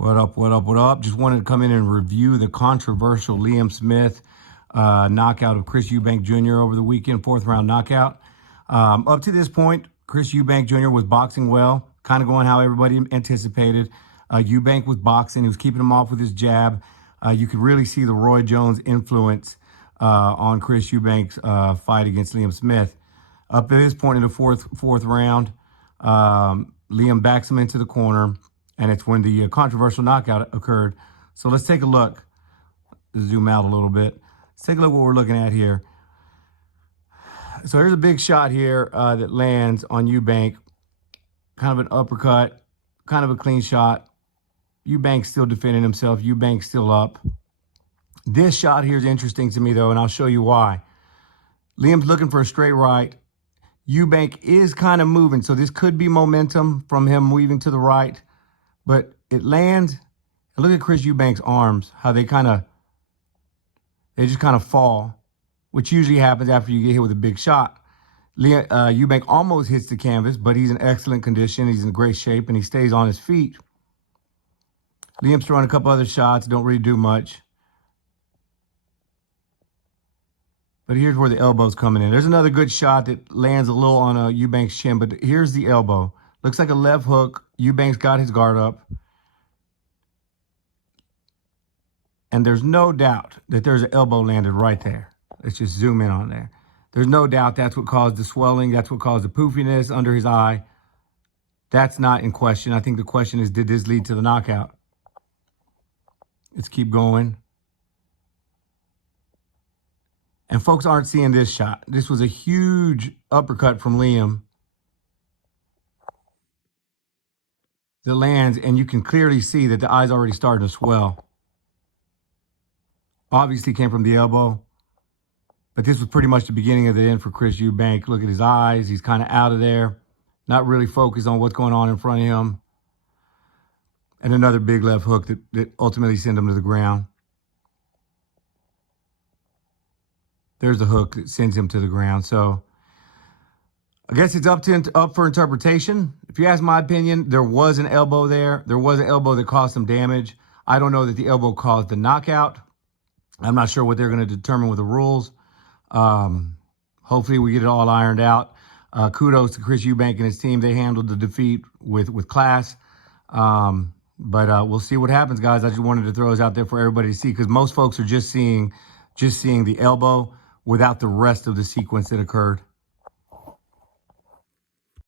What up, what up, what up? Just wanted to come in and review the controversial Liam Smith knockout of Chris Eubank Jr. over the weekend, 4th round knockout. Up to this point, Chris Eubank Jr. was boxing well, kind of going how everybody anticipated. Eubank was boxing. He was keeping him off with his jab. You could really see the Roy Jones influence on Chris Eubank's fight against Liam Smith. Up to this point in the fourth round, Liam backs him into the corner, and it's when the controversial knockout occurred. So let's take a look. Zoom out a little bit. Let's take a look at what we're looking at here. So here's a big shot here that lands on Eubank. Kind of an uppercut, kind of a clean shot. Eubank's still defending himself. Eubank's still up. This shot here is interesting to me, though, and I'll show you why. Liam's looking for a straight right. Eubank is kind of moving, so this could be momentum from him weaving to the right. But it lands, and look at Chris Eubank's arms, how they just kind of fall, which usually happens after you get hit with a big shot. Eubank almost hits the canvas, but he's in excellent condition. He's in great shape, and he stays on his feet. Liam's throwing a couple other shots, don't really do much. But here's where the elbow's coming in. There's another good shot that lands a little on Eubank's chin, but here's the elbow. Looks like a left hook. Eubank's got his guard up. And there's no doubt that there's an elbow landed right there. Let's just zoom in on there. There's no doubt that's what caused the swelling. That's what caused the poofiness under his eye. That's not in question. I think the question is, did this lead to the knockout? Let's keep going. And folks aren't seeing this shot. This was a huge uppercut from Liam that lands, and you can clearly see that the eye's already starting to swell. Obviously came from the elbow, but this was pretty much the beginning of the end for Chris Eubank. Look at his eyes. He's kind of out of there, not really focused on what's going on in front of him. And another big left hook that ultimately sent him to the ground. There's the hook that sends him to the ground. So I guess it's up for interpretation. If you ask my opinion, there was an elbow there. There was an elbow that caused some damage. I don't know that the elbow caused the knockout. I'm not sure what they're going to determine with the rules. Hopefully we get it all ironed out. Kudos to Chris Eubank and his team. They handled the defeat with class. But we'll see what happens, guys. I just wanted to throw this out there for everybody to see, because most folks are just seeing the elbow without the rest of the sequence that occurred.